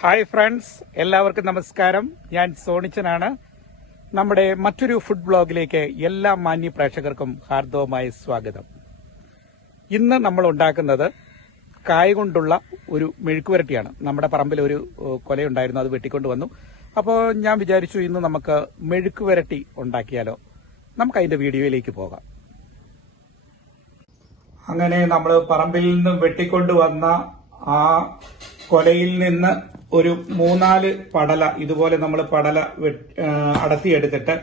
Hi friends, എല്ലാവർക്കും നമസ്കാരം. ഞാൻ സോണിച്ചനാണ്. നമ്മുടെ മറ്റൊരു ഫുഡ് ബ്ലോഗിലേക്ക് എല്ലാ മാന്യ പ്രേക്ഷകർക്കും ഹാർദവമായ സ്വാഗതം. ഇന്ന് നമ്മൾ ഉണ്ടാക്കുന്നത് കായ കൊണ്ടുള്ള ഒരു മെഴുക്കുവരട്ടിയാണ്. നമ്മുടെ പറമ്പിൽ ഒരു കൊലയുണ്ടായിരുന്നു, അത് വെട്ടിക്കൊണ്ട് വന്നു. അപ്പോൾ ഞാൻ വിചാരിച്ചു ഇന്ന് നമുക്ക് മെഴുക്കുവരട്ടി ഉണ്ടാക്കിയാലോ. നമുക്ക് അതിന്റെ വീഡിയോയിലേക്ക് പോകാം. അങ്ങനെ നമ്മൾ പറമ്പിൽ നിന്ന് വെട്ടിക്കൊണ്ടുവന്ന ആ കൊലയിൽ നിന്ന് ഒരു 3-4 പടല ഇതുപോലെ നമ്മൾ പടല അടത്തിയെടുത്തിട്ട്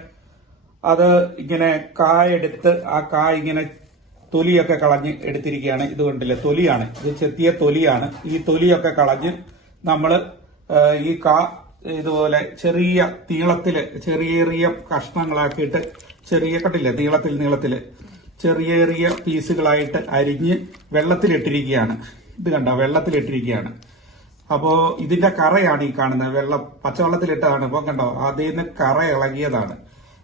അത് ഇങ്ങനെ കായെടുത്ത് ആ കായ് ഇങ്ങനെ തൊലിയൊക്കെ കളഞ്ഞ് എടുത്തിരിക്കുകയാണ്. ഇതുകൊണ്ടില്ല, തൊലിയാണ് ഇത്, ചെത്തിയ തൊലിയാണ്. ഈ തൊലിയൊക്കെ കളഞ്ഞ് നമ്മൾ ഈ ഇതുപോലെ ചെറിയ നീളത്തില് ചെറിയ കഷ്ണങ്ങളാക്കിയിട്ട് കണ്ടില്ല, നീളത്തില് ചെറിയ പീസുകളായിട്ട് അരിഞ്ഞ് വെള്ളത്തിലിട്ടിരിക്കുകയാണ്. ഇത് കണ്ടോ, വെള്ളത്തിലിട്ടിരിക്കുകയാണ്. അപ്പോ ഇതിന്റെ കറയാണ് ഈ കാണുന്നത്. പച്ചവെള്ളത്തിലിട്ടതാണ്. ഇപ്പൊ കണ്ടോ, അതിൽ നിന്ന് കറ ഇളകിയതാണ്.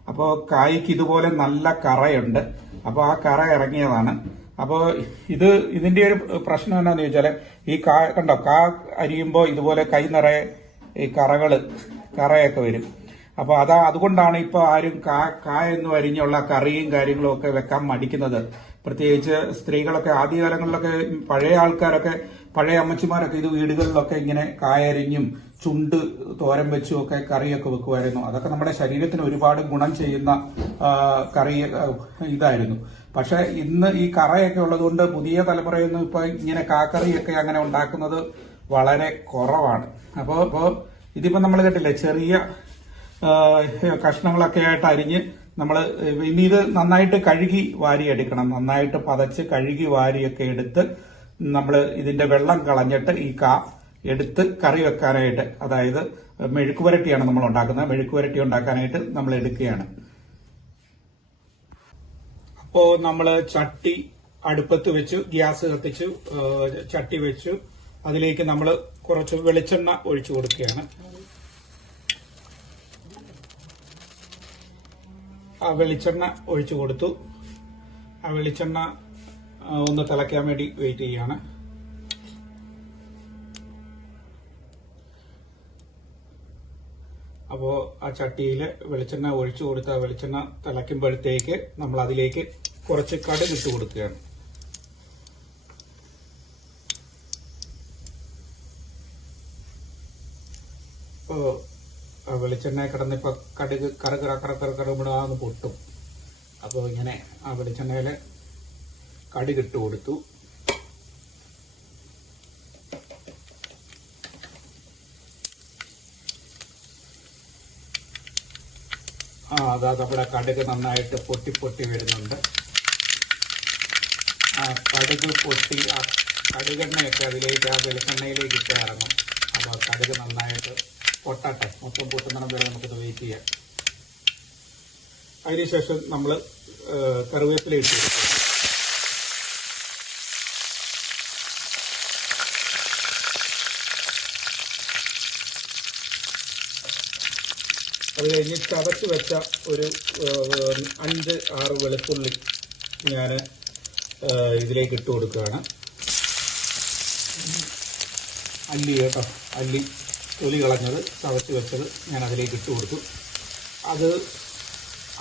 അപ്പോ കായ്ക്ക് ഇതുപോലെ നല്ല കറയുണ്ട്. അപ്പൊ ആ കറ ഇറങ്ങിയതാണ്. അപ്പോ ഇതിന്റെ ഒരു പ്രശ്നം എന്താണെന്ന് ചോദിച്ചാല്, ഈ കണ്ടോ, അരിയുമ്പോ ഇതുപോലെ കൈ നിറയെ ഈ കറയൊക്കെ വരും. അപ്പൊ അതുകൊണ്ടാണ് ഇപ്പൊ ആരും കായൊന്നും അരിഞ്ഞുള്ള കറിയും കാര്യങ്ങളും ഒക്കെ വെക്കാൻ മടിക്കുന്നത്. പ്രത്യേകിച്ച് സ്ത്രീകളൊക്കെ ആദ്യകാലങ്ങളിലൊക്കെ പഴയ ആൾക്കാരൊക്കെ, പഴയ അമ്മച്ചിമാരൊക്കെ ഇത് വീടുകളിലൊക്കെ ഇങ്ങനെ കായരിഞ്ഞും ചുണ്ട് തോരൻ വെച്ചും ഒക്കെ കറിയൊക്കെ വെക്കുമായിരുന്നു. അതൊക്കെ നമ്മുടെ ശരീരത്തിന് ഒരുപാട് ഗുണം ചെയ്യുന്ന കറി ഇതായിരുന്നു. പക്ഷെ ഇന്ന് ഈ കറയൊക്കെ ഉള്ളതുകൊണ്ട് പുതിയ തലമുറയൊന്നും ഇപ്പൊ ഇങ്ങനെ കാക്കറിയൊക്കെ അങ്ങനെ ഉണ്ടാക്കുന്നത് വളരെ കുറവാണ്. അപ്പോ ഇതിപ്പോ നമ്മൾ കേട്ടില്ലേ, ചെറിയ കഷ്ണങ്ങളൊക്കെ ആയിട്ട് അരിഞ്ഞ് ഇനി ഇത് നന്നായിട്ട് കഴുകി വാരിയെടുക്കണം. നന്നായിട്ട് പതച്ച് കഴുകി വാരിയൊക്കെ എടുത്ത് നമ്മൾ ഇതിന്റെ വെള്ളം കളഞ്ഞിട്ട് ഈ എടുത്ത് കറി വെക്കാനായിട്ട്, അതായത് മെഴുക്കുവരട്ടിയാണ് നമ്മൾ ഉണ്ടാക്കുന്നത്. മെഴുക്കുവരട്ടി ഉണ്ടാക്കാനായിട്ട് നമ്മൾ എടുക്കുകയാണ്. അപ്പോ നമ്മള് ചട്ടി അടുപ്പത്ത് വെച്ചു, ഗ്യാസ് കത്തിച്ചു, ചട്ടി വെച്ചു. അതിലേക്ക് നമ്മൾ കുറച്ച് വെളിച്ചെണ്ണ ഒഴിച്ചു കൊടുക്കുകയാണ്. ആ വെളിച്ചെണ്ണ ഒഴിച്ചു കൊടുത്തു. ആ വെളിച്ചെണ്ണ ഒന്ന് തിളയ്ക്കാൻ വേണ്ടി വെയിറ്റ് ചെയ്യാണ്. അപ്പോ ആ ചട്ടിയിൽ വെളിച്ചെണ്ണ ഒഴിച്ചു കൊടുത്ത് ആ വെളിച്ചെണ്ണ തിളയ്ക്കുമ്പോഴത്തേക്ക് നമ്മൾ അതിലേക്ക് കുറച്ച് കടുക് ഇട്ട് കൊടുക്കുകയാണ്. അപ്പോ വെളിച്ചെണ്ണ കിടന്നിപ്പോ കടുക് കറുകറുകറുകറുകറുന്ന് പൊട്ടും. അപ്പോൾ ഇങ്ങനെ ആ വെളിച്ചെണ്ണയില് കടുക് ഇട്ട് കൊടുത്തു. അതാ നമ്മുടെ കടുക് നന്നായിട്ട് പൊട്ടി വരുന്നുണ്ട്. ആ കടുക് പൊട്ടി ആ കടുകെണ്ണയൊക്കെ അതിലേക്ക്, ആ വെളിച്ചെണ്ണയിലേക്ക് ഇട്ട് ഇറങ്ങും. അപ്പോൾ കടുക് നന്നായിട്ട് പൊട്ടട്ടെ, മൊത്തം പൊട്ടുന്നിടം വരെ നമുക്കിത് വെയിറ്റ് ചെയ്യാം. അതിനുശേഷം നമ്മൾ കറിവേപ്പില ഇട്ട് കൊടുക്കും. അത് കഴിഞ്ഞ് ചതച്ച് വെച്ച ഒരു 5-6 വെളുത്തുള്ളി ഞാൻ ഇതിലേക്ക് ഇട്ട് കൊടുക്കുകയാണ്. അല്ലി കേട്ടോ, അല്ലി തൊലി കളഞ്ഞത് ചതച്ച് വെച്ചത് ഞാൻ അതിലേക്ക് ഇട്ട് കൊടുത്തു.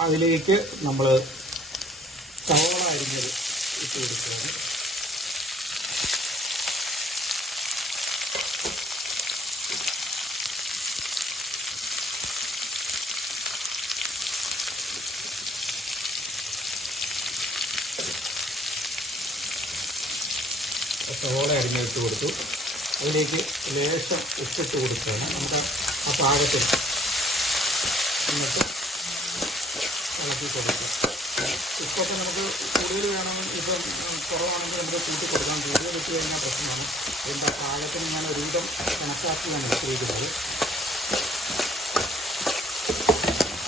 അതിലേക്ക് നമ്മൾ സവോള അരിഞ്ഞത് ഇട്ട് കൊടുക്കുകയാണ്. സവോള അരിഞ്ഞിട്ട് കൊടുത്തു. അതിലേക്ക് ലേശം ഉപ്പിട്ട് കൊടുക്കുകയാണ്. നമുക്ക് ആ പാകത്തിൽ എന്നിട്ട് ഇളക്കി കൊടുക്കുക. ഉപ്പൊക്കെ നമുക്ക് കൂടുതൽ വേണമെങ്കിൽ, ഇപ്പം കുറവാണെങ്കിൽ നമുക്ക് കൂട്ടി കൊടുക്കാം. കൂടുതൽ ഇട്ട് കഴിഞ്ഞാൽ പ്രശ്നമാണ്. അതിൻ്റെ പാകത്തിന് ഞാൻ ഒരുവിധം കണക്കാക്കിയാണ് വെച്ചിരിക്കുന്നത്.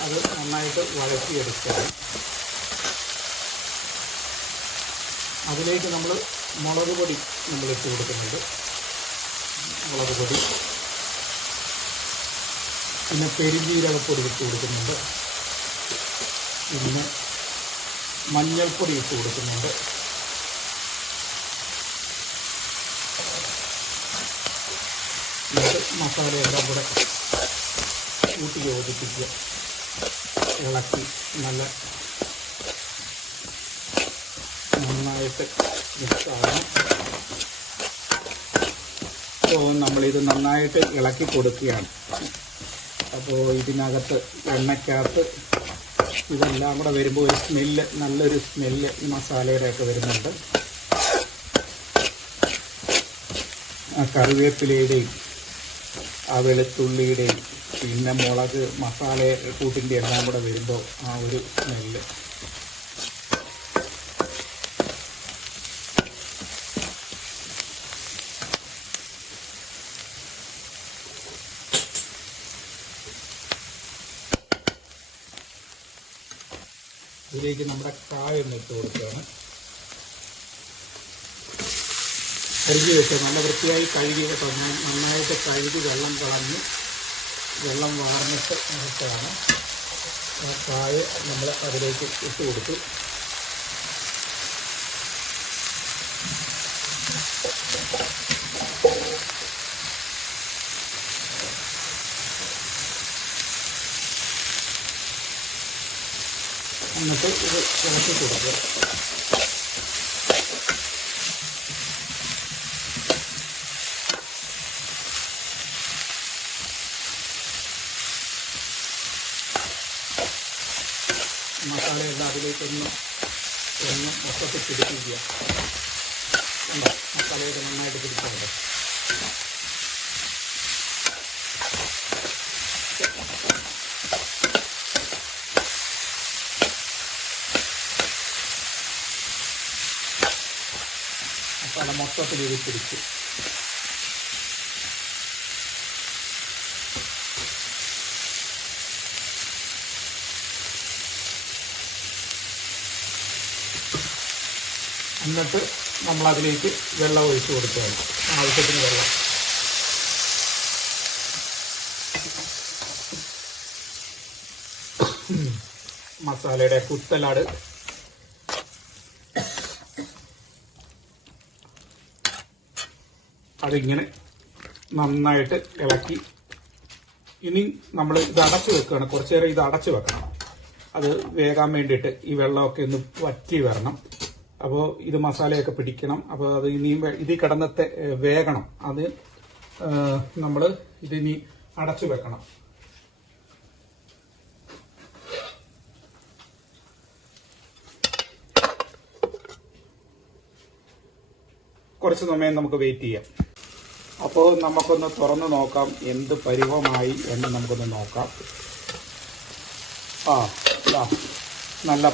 അത് നന്നായിട്ട് വഴറ്റിയെടുക്കുകയാണ്. അതിലേക്ക് നമ്മൾ മുളക് പൊടി ഇട്ട് കൊടുക്കുന്നുണ്ട്. മുളക് പൊടി, പിന്നെ പെരുംജീരകപ്പൊടി ഇട്ട് കൊടുക്കുന്നുണ്ട്. പിന്നെ മഞ്ഞൾപ്പൊടി ഇട്ട് കൊടുക്കുന്നുണ്ട്. എന്നിട്ട് മസാലയെല്ലാം കൂടെ കൂട്ടി യോജിപ്പിക്കുക, ഇളക്കി നന്നായിട്ട് മിക്സാകണം. അപ്പോൾ നമ്മളിത് നന്നായിട്ട് ഇളക്കി കൊടുക്കുകയാണ്. അപ്പോൾ ഇതിനകത്ത് എണ്ണയ്ക്കകത്ത് ഇതെല്ലാം കൂടെ വരുമ്പോൾ ഒരു സ്മെല്ല്, നല്ലൊരു സ്മെല്ല് ഈ മസാലയുടെയൊക്കെ വരുന്നുണ്ട്. ആ കറിവേപ്പിലയുടെയും ആ വെളുത്തുള്ളിയുടെയും പിന്നെ മുളക് മസാല കൂട്ടിൻ്റെ എല്ലാം കൂടെ വരുമ്പോൾ ആ ഒരു സ്മെല്ല്. ഇതിലേക്ക് നമ്മുടെ കായം ഇട്ട് കൊടുക്കുകയാണ്. കഴുകി വെച്ച് നല്ല വൃത്തിയായി കഴുകി നന്നായിട്ട് കഴുകി വെള്ളം കളഞ്ഞ് വെള്ളം വാർന്നിട്ട് ഇറക്കുകയാണ്. കായ നമ്മൾ അതിലേക്ക് ഇട്ട് കൊടുത്തു. എന്നിട്ട് ഇത് ഇളക്കി കൊടുക്കുക. മസാലയെല്ലാം അതിലേക്കൊന്ന് മൊത്തത്തിൽ പിടിപ്പിക്കുക. മസാലയൊക്കെ നന്നായിട്ട് പിടിക്കാറുണ്ട്. മസാല മൊത്തത്തിൽ ഇത് പിടിച്ചു. എന്നിട്ട് നമ്മളതിലേക്ക് വെള്ളം ഒഴിച്ചു കൊടുക്കുകയാണ്. ആവശ്യത്തിന് വെള്ളം. മസാലയുടെ കുത്തലാട് അതിങ്ങനെ നന്നായിട്ട് ഇളക്കി ഇനി നമ്മൾ ഇത് അടച്ചു വെക്കുകയാണ്. കുറച്ചു നേരം ഇത് അടച്ചു വെക്കണം. അത് വേകാൻ വേണ്ടിയിട്ട് ഈ വെള്ളമൊക്കെ ഒന്ന് വറ്റി വരണം. അപ്പോൾ ഇത് മസാലയൊക്കെ പിടിക്കണം. അപ്പോൾ അത് ഇനിയും ഇതിൽ കിടന്നത്തെ വേകണം. അത് നമ്മൾ ഇതിനി അടച്ചു വെക്കണം. കുറച്ച് സമയം നമുക്ക് വെയിറ്റ് ചെയ്യാം. അപ്പോൾ നമുക്കൊന്ന് തുറന്ന് നോക്കാം എന്ത് പരുവമായി എന്ന് നമുക്കൊന്ന് നോക്കാം. നല്ല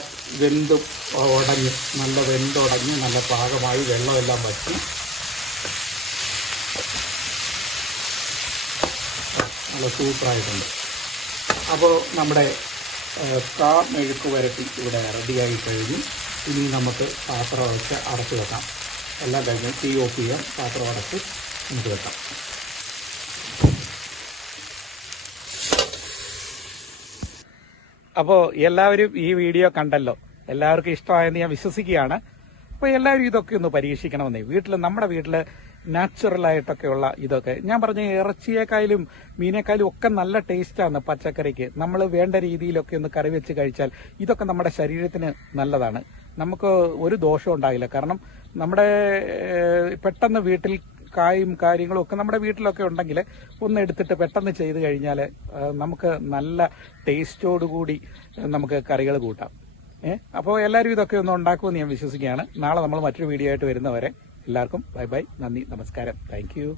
വെന്തുടഞ്ഞ് നല്ല പാകമായി വെള്ളമെല്ലാം വറ്റി നല്ല സൂപ്പറായിട്ടുണ്ട്. അപ്പോൾ നമ്മുടെ മെഴുക്ക് വരട്ടി ഇവിടെ റെഡിയായി കഴിഞ്ഞു. ഇനി നമുക്ക് പാത്രം വെച്ച് അടച്ചു വെക്കാം. എല്ലാം കഴിഞ്ഞ് തീ ഓഫ് ചെയ്യാം. പാത്രം അടച്ച് നമുക്ക് വെക്കാം. അപ്പോൾ എല്ലാവരും ഈ വീഡിയോ കണ്ടല്ലോ. എല്ലാവർക്കും ഇഷ്ടമായെന്ന് ഞാൻ വിശ്വസിക്കുകയാണ്. അപ്പോൾ എല്ലാവരും ഇതൊക്കെ ഒന്ന് പരീക്ഷിക്കണമെന്നേ. നമ്മുടെ വീട്ടിൽ നാച്ചുറലായിട്ടൊക്കെയുള്ള ഇതൊക്കെ ഞാൻ പറഞ്ഞ ഇറച്ചിയേക്കായാലും മീനേക്കായാലും ഒക്കെ നല്ല ടേസ്റ്റാണ് പച്ചക്കറിക്ക്. നമ്മൾ വേണ്ട രീതിയിലൊക്കെ ഒന്ന് കറി വെച്ച് കഴിച്ചാൽ ഇതൊക്കെ നമ്മുടെ ശരീരത്തിന് നല്ലതാണ്. നമുക്ക് ഒരു ദോഷവും ഉണ്ടാകില്ല. കാരണം നമ്മുടെ പെട്ടെന്ന് വീട്ടിൽ കായും കാര്യങ്ങളും ഒക്കെ നമ്മുടെ വീട്ടിലൊക്കെ ഉണ്ടെങ്കിൽ ഒന്ന് എടുത്തിട്ട് പെട്ടെന്ന് ചെയ്ത് കഴിഞ്ഞാൽ നമുക്ക് നല്ല ടേസ്റ്റോടുകൂടി നമുക്ക് കറികൾ കൂട്ടാം. അപ്പോൾ എല്ലാവരും ഇതൊക്കെ ഒന്ന് ഉണ്ടാക്കുമെന്ന് ഞാൻ വിശ്വസിക്കുകയാണ്. നാളെ നമ്മൾ മറ്റൊരു വീഡിയോ ആയിട്ട് വരുന്നവരെ എല്ലാവർക്കും ബൈ ബൈ, നന്ദി, നമസ്കാരം, താങ്ക് യു.